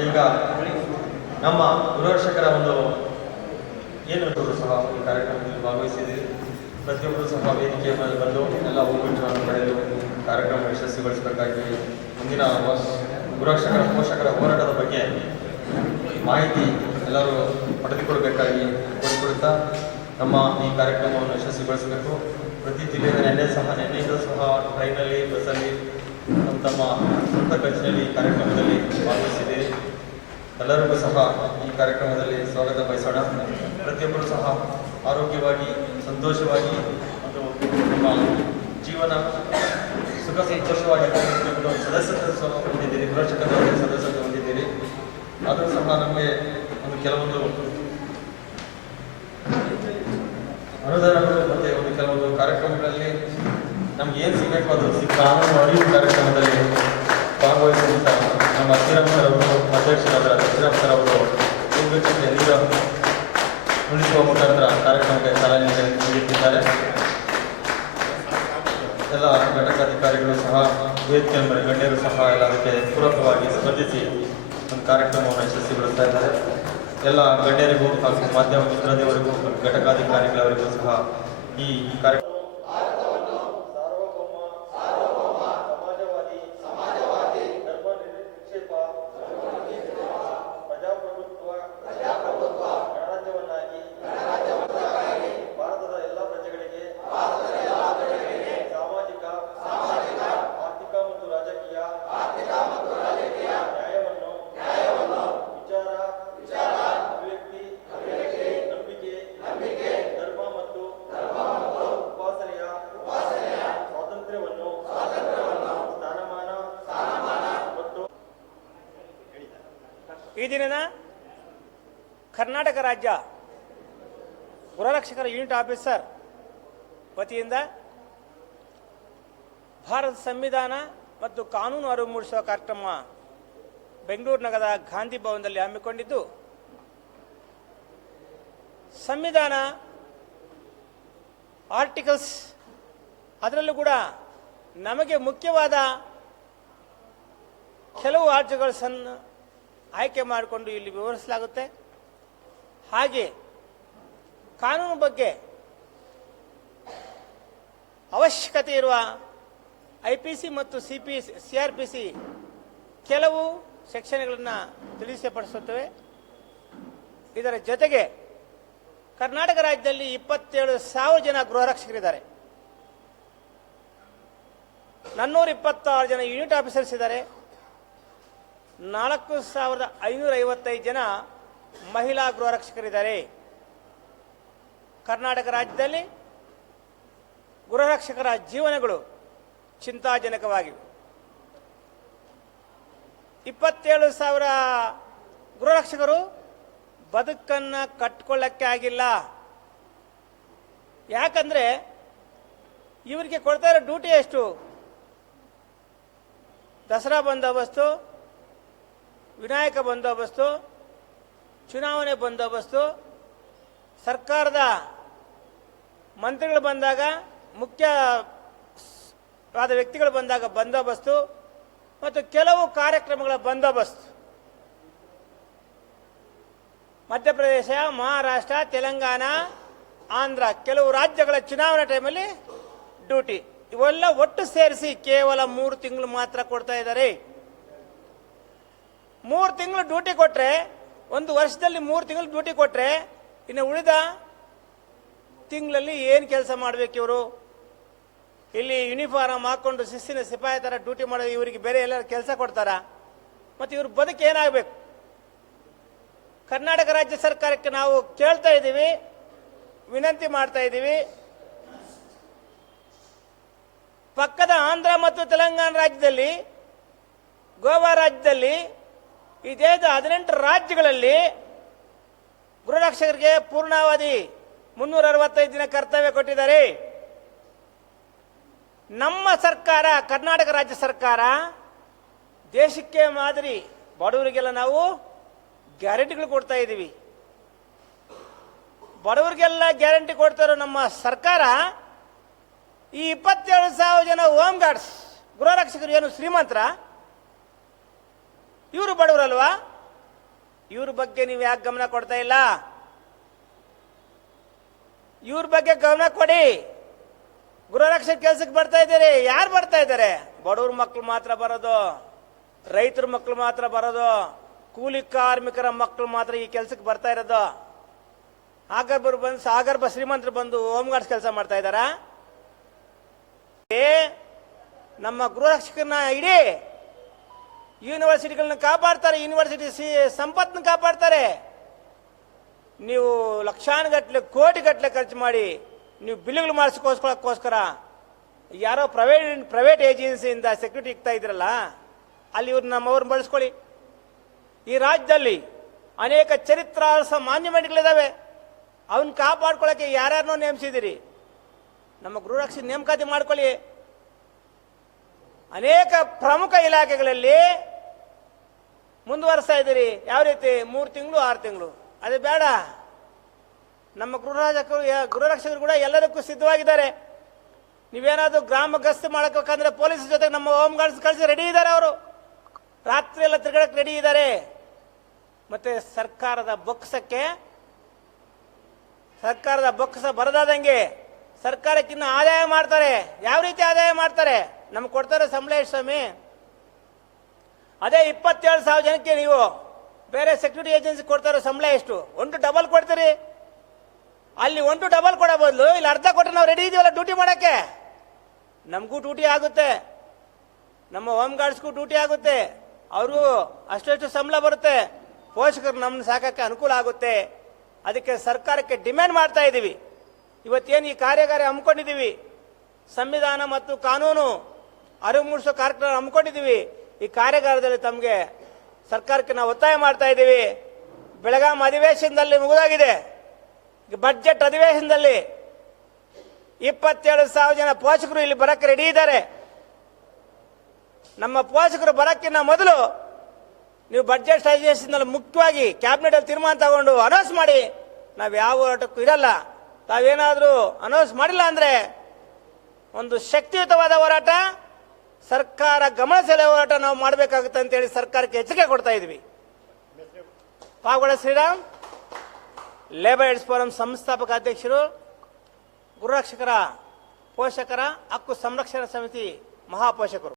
ನೋಡಿ, ಈಗ ನಮ್ಮ ಗೃಹರಕ್ಷಕರ ಒಂದು ಏನು ಸಹ ಈ ಕಾರ್ಯಕ್ರಮದಲ್ಲಿ ಭಾಗವಹಿಸಿದ್ದೀರಿ. ಪ್ರತಿಯೊಬ್ಬರು ಸಹ ವೇದಿಕೆಯ ಮೇಲೆ ಬಂದು ಎಲ್ಲ ಒಗ್ಗಟ್ಟನ್ನು ಪಡೆದು ಕಾರ್ಯಕ್ರಮ ಯಶಸ್ವಿಗೊಳಿಸಬೇಕಾಗಿ ಮುಂದಿನ ಗೃಹರಕ್ಷಕರ ಪೋಷಕರ ಹೋರಾಟದ ಬಗ್ಗೆ ಮಾಹಿತಿ ಎಲ್ಲರೂ ಪಡೆದುಕೊಳ್ಬೇಕಾಗಿ ಕೋರಿಕೊಳ್ಳುತ್ತಾ ನಮ್ಮ ಈ ಕಾರ್ಯಕ್ರಮವನ್ನು ಯಶಸ್ವಿಗೊಳಿಸಬೇಕು. ಪ್ರತಿ ಜಿಲ್ಲೆಯಿಂದ ನೆನ್ನೆಯಿಂದ ಸಹ ಟ್ರೈನಲ್ಲಿ, ಬಸ್ಸಲ್ಲಿ ತಮ್ಮ ಸ್ವಂತ ಖರ್ಚಿನಲ್ಲಿ ಈ ಕಾರ್ಯಕ್ರಮದಲ್ಲಿ ಭಾಗವಹಿಸಿದ್ದೀರಿ. ಎಲ್ಲರಿಗೂ ಸಹ ಈ ಕಾರ್ಯಕ್ರಮದಲ್ಲಿ ಸ್ವಾಗತ ಬಯಸೋಣ. ಪ್ರತಿಯೊಬ್ಬರು ಸಹ ಆರೋಗ್ಯವಾಗಿ, ಸಂತೋಷವಾಗಿ ಮತ್ತು ನಮ್ಮ ಜೀವನ ಸುಖ ಸಂತೋಷವಾಗಿ ಸದಸ್ಯತ್ವ ಹೊಂದಿದ್ದೀರಿ, ಗೃಹರಕ್ಷಕರ ಸದಸ್ಯತ್ವ ಹೊಂದಿದ್ದೀರಿ. ಆದರೂ ಸಹ ನಮಗೆ ಒಂದು ಕೆಲವೊಂದು ಅನುದಾನಗಳು ಮತ್ತು ಒಂದು ಕೆಲವೊಂದು ಕಾರ್ಯಕ್ರಮಗಳಲ್ಲಿ ನಮ್ಗೆ ಏನು ಸಿಗಬೇಕು ಅದು ಕಾನೂನು ಅರಿವು ಕಾರ್ಯಕ್ರಮದಲ್ಲಿ ಭಾಗವಹಿಸುವಂಥ ನಮ್ಮ ಶ್ರೀರಾಮ್ ಸರ್ ಅವರು, ಅಧ್ಯಕ್ಷರಾದ ಶ್ರೀರಾಮ್ ಸರ್ ಅವರು ನೀರು ಉಳಿಸುವ ಮುಖಾಂತರ ಕಾರ್ಯಕ್ರಮಕ್ಕೆ ಚಾಲನೆ ನೀಡುತ್ತಿದ್ದಾರೆ. ಎಲ್ಲ ಘಟಕಾಧಿಕಾರಿಗಳು ಸಹ, ವೇದಿಕೆ ಗಣ್ಯರು ಸಹ ಎಲ್ಲ ಅದಕ್ಕೆ ಪೂರಕವಾಗಿ ಸ್ಪಂದಿಸಿ ಒಂದು ಕಾರ್ಯಕ್ರಮವನ್ನು ಯಶಸ್ವಿಗೊಳಿಸ್ತಾ ಇದ್ದಾರೆ. ಎಲ್ಲ ಗಣ್ಯರಿಗೂ ಹಾಗೂ ಮಾಧ್ಯಮ ಮಿತ್ರದೇವರಿಗೂ, ಘಟಕಾಧಿಕಾರಿಗಳವರಿಗೂ ಸಹ ಈ ಕಾರ್ಯಕ್ರಮ ಈ ದಿನದ ಕರ್ನಾಟಕ ರಾಜ್ಯ ಗೃಹರಕ್ಷಕರ ಯೂನಿಟ್ ಆಫೀಸರ್ ವತಿಯಿಂದ ಭಾರತ ಸಂವಿಧಾನ ಮತ್ತು ಕಾನೂನು ಅರಿವು ಮೂಡಿಸುವ ಕಾರ್ಯಕ್ರಮ ಬೆಂಗಳೂರು ನಗರದ ಗಾಂಧಿ ಭವನದಲ್ಲಿ ಹಮ್ಮಿಕೊಂಡಿದ್ದು, ಸಂವಿಧಾನ ಆರ್ಟಿಕಲ್ಸ್ ಅದರಲ್ಲೂ ಕೂಡ ನಮಗೆ ಮುಖ್ಯವಾದ ಕೆಲವು ಆರ್ಟಿಕಲ್ಸನ್ನು ಆಯ್ಕೆ ಮಾಡಿಕೊಂಡು ಇಲ್ಲಿ ವಿವರಿಸಲಾಗುತ್ತೆ. ಹಾಗೆ ಕಾನೂನು ಬಗ್ಗೆ ಅವಶ್ಯಕತೆ ಇರುವ IPC ಮತ್ತು CRPC ಕೆಲವು ಸೆಕ್ಷನ್ಗಳನ್ನು ತಿಳಿಸಪಡಿಸುತ್ತವೆ. ಇದರ ಜೊತೆಗೆ ಕರ್ನಾಟಕ ರಾಜ್ಯದಲ್ಲಿ 27,000 ಜನ ಗೃಹರಕ್ಷಕರಿದ್ದಾರೆ, 426 ಜನ ಯೂನಿಟ್ ಆಫೀಸರ್ಸ್ ಇದ್ದಾರೆ, 4,555 ಜನ ಮಹಿಳಾ ಗೃಹರಕ್ಷಕರಿದ್ದಾರೆ. ಕರ್ನಾಟಕ ರಾಜ್ಯದಲ್ಲಿ ಗೃಹರಕ್ಷಕರ ಜೀವನಗಳು ಚಿಂತಾಜನಕವಾಗಿವೆ. 27,000 ಗೃಹರಕ್ಷಕರು ಬದುಕನ್ನು ಕಟ್ಟಿಕೊಳ್ಳಕ್ಕೆ ಆಗಿಲ್ಲ. ಯಾಕಂದ್ರೆ ಇವರಿಗೆ ಕೊಡ್ತಾ ಇರೋ ಡ್ಯೂಟಿ ಎಷ್ಟು? ದಸರಾ ಬಂದೋಬಸ್ತು, ವಿನಾಯಕ ಬಂದೋಬಸ್ತು, ಚುನಾವಣೆ ಬಂದೋಬಸ್ತು, ಸರ್ಕಾರದ ಮಂತ್ರಿಗಳು ಬಂದಾಗ, ಮುಖ್ಯವಾದ ವ್ಯಕ್ತಿಗಳು ಬಂದಾಗ ಬಂದೋಬಸ್ತು ಮತ್ತು ಕೆಲವು ಕಾರ್ಯಕ್ರಮಗಳ ಬಂದೋಬಸ್ತು. ಮಧ್ಯಪ್ರದೇಶ, ಮಹಾರಾಷ್ಟ್ರ, ತೆಲಂಗಾಣ, ಆಂಧ್ರ ಕೆಲವು ರಾಜ್ಯಗಳ ಚುನಾವಣೆ ಟೈಮಲ್ಲಿ ಡ್ಯೂಟಿ. ಇವೆಲ್ಲ ಒಟ್ಟು ಸೇರಿಸಿ ಕೇವಲ 3 ತಿಂಗಳು ಮಾತ್ರ ಕೊಡ್ತಾ ಇದ್ದಾರೆ. 3 ತಿಂಗಳು ಡ್ಯೂಟಿ ಕೊಟ್ಟರೆ, ಒಂದು ವರ್ಷದಲ್ಲಿ 3 ತಿಂಗಳು ಡ್ಯೂಟಿ ಕೊಟ್ಟರೆ, ಇನ್ನು ಉಳಿದ ತಿಂಗಳಲ್ಲಿ ಏನು ಕೆಲಸ ಮಾಡಬೇಕು ಇವರು? ಇಲ್ಲಿ ಯೂನಿಫಾರ್ಮ್ ಹಾಕೊಂಡು ಶಿಸ್ತಿನ ಸಿಪಾಯಿ ಥರ ಡ್ಯೂಟಿ ಮಾಡೋದು, ಇವರಿಗೆ ಬೇರೆ ಎಲ್ಲ ಕೆಲಸ ಕೊಡ್ತಾರಾ? ಮತ್ತು ಇವ್ರ ಬದುಕು ಏನಾಗಬೇಕು? ಕರ್ನಾಟಕ ರಾಜ್ಯ ಸರ್ಕಾರಕ್ಕೆ ನಾವು ಕೇಳ್ತಾ ಇದ್ದೀವಿ, ವಿನಂತಿ ಮಾಡ್ತಾ ಇದ್ದೀವಿ. ಪಕ್ಕದ ಆಂಧ್ರ ಮತ್ತು ತೆಲಂಗಾಣ ರಾಜ್ಯದಲ್ಲಿ, ಗೋವಾ ರಾಜ್ಯದಲ್ಲಿ, ಈ ದೇಶದ 18 ರಾಜ್ಯಗಳಲ್ಲಿ ಗೃಹರಕ್ಷಕರಿಗೆ ಪೂರ್ಣಾವಧಿ 365 ದಿನ ಕರ್ತವ್ಯ ಕೊಟ್ಟಿದ್ದಾರೆ. ನಮ್ಮ ಸರ್ಕಾರ, ಕರ್ನಾಟಕ ರಾಜ್ಯ ಸರ್ಕಾರ ದೇಶಕ್ಕೆ ಮಾದರಿ. ಬಡವರಿಗೆಲ್ಲ ನಾವು ಗ್ಯಾರಂಟಿಗಳು ಕೊಡ್ತಾ ಇದ್ದೀವಿ. ಬಡವರಿಗೆಲ್ಲ ಗ್ಯಾರಂಟಿ ಕೊಡ್ತಾರೋ ನಮ್ಮ ಸರ್ಕಾರ, ಈ 27,000 ಜನ ಹೋಮ್ ಗಾರ್ಡ್ಸ್ ಗೃಹರಕ್ಷಕರು ಏನು ಶ್ರೀಮಂತರ? ಇವರು ಬಡವರಲ್ವಾ? ಇವ್ರ ಬಗ್ಗೆ ನೀವು ಯಾಕೆ ಗಮನ ಕೊಡ್ತಾ ಇಲ್ಲ? ಇವ್ರ ಬಗ್ಗೆ ಗಮನ ಕೊಡಿ. ಗೃಹರಕ್ಷಕ ಕೆಲ್ಸಕ್ಕೆ ಬರ್ತಾ ಇದ್ದೀರಿ, ಯಾರು ಬರ್ತಾ ಇದ್ದಾರೆ? ಬಡವ್ರ ಮಕ್ಕಳು ಮಾತ್ರ ಬರೋದು, ರೈತರ ಮಕ್ಕಳು ಮಾತ್ರ ಬರೋದು, ಕೂಲಿ ಕಾರ್ಮಿಕರ ಮಕ್ಕಳು ಮಾತ್ರ ಈ ಕೆಲ್ಸಕ್ಕೆ ಬರ್ತಾ ಇರೋದು. ಆಗರ್ಭ ಶ್ರೀಮಂತರು ಬಂದು ಹೋಮ್ ಗಾರ್ಡ್ಸ್ ಕೆಲಸ ಮಾಡ್ತಾ ಇದ್ದಾರಾ? ನಮ್ಮ ಗೃಹರಕ್ಷಕರನ್ನ ಇಡೀ ಯೂನಿವರ್ಸಿಟಿಗಳನ್ನ ಕಾಪಾಡ್ತಾರೆ, ಯೂನಿವರ್ಸಿಟಿ ಸಂಪತ್ತನ್ನ ಕಾಪಾಡ್ತಾರೆ. ನೀವು ಲಕ್ಷಾನುಗಟ್ಟಲೆ ಕೋಟಿಗಟ್ಟಲೆ ಖರ್ಚು ಮಾಡಿ ನೀವು ಬಿಲ್ಗಳು ಮಾಡಿಸ್ಕೋಸ್ಕರ ಯಾರೋ ಪ್ರೈವೇಟ್ ಏಜೆನ್ಸಿಯಿಂದ ಸೆಕ್ಯೂರಿಟಿ ಇಕ್ತಾ ಇದ್ರಲ್ಲ, ಅಲ್ಲಿ ಇವ್ರು ನಮ್ಮವ್ರನ್ನ ಬಳಸ್ಕೊಳ್ಳಿ. ಈ ರಾಜ್ಯದಲ್ಲಿ ಅನೇಕ ಚರಿತ್ರಾರ್ಹ ಮಾನ್ಯುಮೆಂಟ್ಗಳಿದಾವೆ, ಅವನ್ನ ಕಾಪಾಡ್ಕೊಳ್ಳೋಕೆ ಯಾರ್ಯಾರನ್ನೋ ನೇಮಿಸಿದಿರಿ. ನಮ್ಮ ಗೃಹರಕ್ಷಕ ನೇಮಕಾತಿ ಮಾಡ್ಕೊಳ್ಳಿ. ಅನೇಕ ಪ್ರಮುಖ ಇಲಾಖೆಗಳಲ್ಲಿ ಮುಂದುವರಿಸ್ತಾ ಇದ್ದೀರಿ. ಯಾವ ರೀತಿ? 3 ತಿಂಗಳು 6 ತಿಂಗಳು. ಅದೇ ಬೇಡ. ನಮ್ಮ ಗೃಹರಕ್ಷಕರು ಕೂಡ ಎಲ್ಲದಕ್ಕೂ ಸಿದ್ಧವಾಗಿದ್ದಾರೆ. ನೀವೇನಾದ್ರೂ ಗ್ರಾಮ ಗಸ್ತು ಮಾಡಬೇಕಂದ್ರೆ ಪೊಲೀಸ್ ಜೊತೆಗೆ ನಮ್ಮ ಹೋಮ್ ಗಾರ್ಡ್ಸ್ ಕಳಿಸಿ ರೆಡಿ ಇದ್ದಾರೆ. ಅವರು ರಾತ್ರಿ ಎಲ್ಲ ತಿರುಗಡಕ್ಕೆ ರೆಡಿ ಇದ್ದಾರೆ. ಮತ್ತೆ ಸರ್ಕಾರದ ಬೊಕ್ಕಸ ಬರದಾದಂಗೆ ಸರ್ಕಾರಕ್ಕಿನ್ನ ಆದಾಯ ಮಾಡ್ತಾರೆ. ಯಾವ ರೀತಿ ಆದಾಯ ಮಾಡ್ತಾರೆ? ನಮ್ಗೆ ಕೊಡ್ತಾರೆ ಸಂಬಳ ಎಷ್ಟು ಸ್ವಾಮಿ? ಅದೇ 27,000 ಜನಕ್ಕೆ ನೀವು ಬೇರೆ ಸೆಕ್ಯೂರಿಟಿ ಏಜೆನ್ಸಿ ಕೊಡ್ತಾರೋ ಸಂಬಳ ಎಷ್ಟು? 1 ಡಬಲ್ ಕೊಡ್ತೀರಿ. ಅಲ್ಲಿ 1 ಡಬಲ್ ಕೊಡೋ ಬದಲು ಇಲ್ಲಿ ಅರ್ಧ ಕೊಟ್ಟರೆ ನಾವು ರೆಡಿ ಇದೀವಲ್ಲ ಡ್ಯೂಟಿ ಮಾಡಕ್ಕೆ. ನಮಗೂ ಡ್ಯೂಟಿ ಆಗುತ್ತೆ, ನಮ್ಮ ಹೋಮ್ ಗಾರ್ಡ್ಸ್ಗೂ ಡ್ಯೂಟಿ ಆಗುತ್ತೆ, ಅವ್ರಿಗೂ ಅಷ್ಟು ಸಂಬಳ ಬರುತ್ತೆ, ಪೋಷಕರು ನಮ್ಮನ್ನ ಸಾಕಕ್ಕೆ ಅನುಕೂಲ ಆಗುತ್ತೆ. ಅದಕ್ಕೆ ಸರ್ಕಾರಕ್ಕೆ ಡಿಮ್ಯಾಂಡ್ ಮಾಡ್ತಾ ಇದ್ದೀವಿ. ಇವತ್ತೇನು ಈ ಕಾರ್ಯಾಗಾರ ಹಮ್ಮಿಕೊಂಡಿದ್ದೀವಿ, ಸಂವಿಧಾನ ಮತ್ತು ಕಾನೂನು ಅರಿವು ಮೂಡಿಸೋ ಕಾರ್ಯಕ್ರಮ ಹಮ್ಮಿಕೊಂಡಿದ್ದೀವಿ. ಈ ಕಾರ್ಯಾಗಾರದಲ್ಲಿ ತಮಗೆ ಸರ್ಕಾರಕ್ಕೆ ನಾವು ಒತ್ತಾಯ ಮಾಡ್ತಾ ಇದ್ದೀವಿ. ಬೆಳಗಾಂ ಅಧಿವೇಶನದಲ್ಲಿ ಮುಗಿದಾಗಿದೆ. ಬಜೆಟ್ ಅಧಿವೇಶನದಲ್ಲಿ 27,000 ಜನ ಪೋಷಕರು ಇಲ್ಲಿ ಬರಕ್ಕೆ ರೆಡಿ ಇದ್ದಾರೆ. ನಮ್ಮ ಪೋಷಕರು ಬರಕ್ಕಿಂತ ಮೊದಲು ನೀವು ಬಜೆಟ್ ಅಧಿವೇಶನದಲ್ಲಿ ಮುಖ್ಯವಾಗಿ ಕ್ಯಾಬಿನೆಟ್ ಅಲ್ಲಿ ತೀರ್ಮಾನ ತಗೊಂಡು ಅನೌನ್ಸ್ ಮಾಡಿ. ನಾವು ಯಾವ ಹೋರಾಟಕ್ಕೂ ಇರಲ್ಲ. ತಾವೇನಾದ್ರೂ ಅನೌನ್ಸ್ ಮಾಡಿಲ್ಲ ಅಂದ್ರೆ ಒಂದು ಶಕ್ತಿಯುತವಾದ ಹೋರಾಟ, ಸರ್ಕಾರ ಗಮನ ಸೆಳೆಯುವ ಹೋರಾಟ ನಾವು ಮಾಡಬೇಕಾಗುತ್ತೆ ಅಂತೇಳಿ ಸರ್ಕಾರಕ್ಕೆ ಎಚ್ಚರಿಕೆ ಕೊಡ್ತಾ ಇದ್ವಿ. Pavagada Shriram, labour AIDS forum ಸಂಸ್ಥಾಪಕ ಅಧ್ಯಕ್ಷರು, ಗೃಹರಕ್ಷಕರ ಪೋಷಕರ ಹಕ್ಕು ಸಂರಕ್ಷಣಾ ಸಮಿತಿ ಮಹಾಪೋಷಕರು.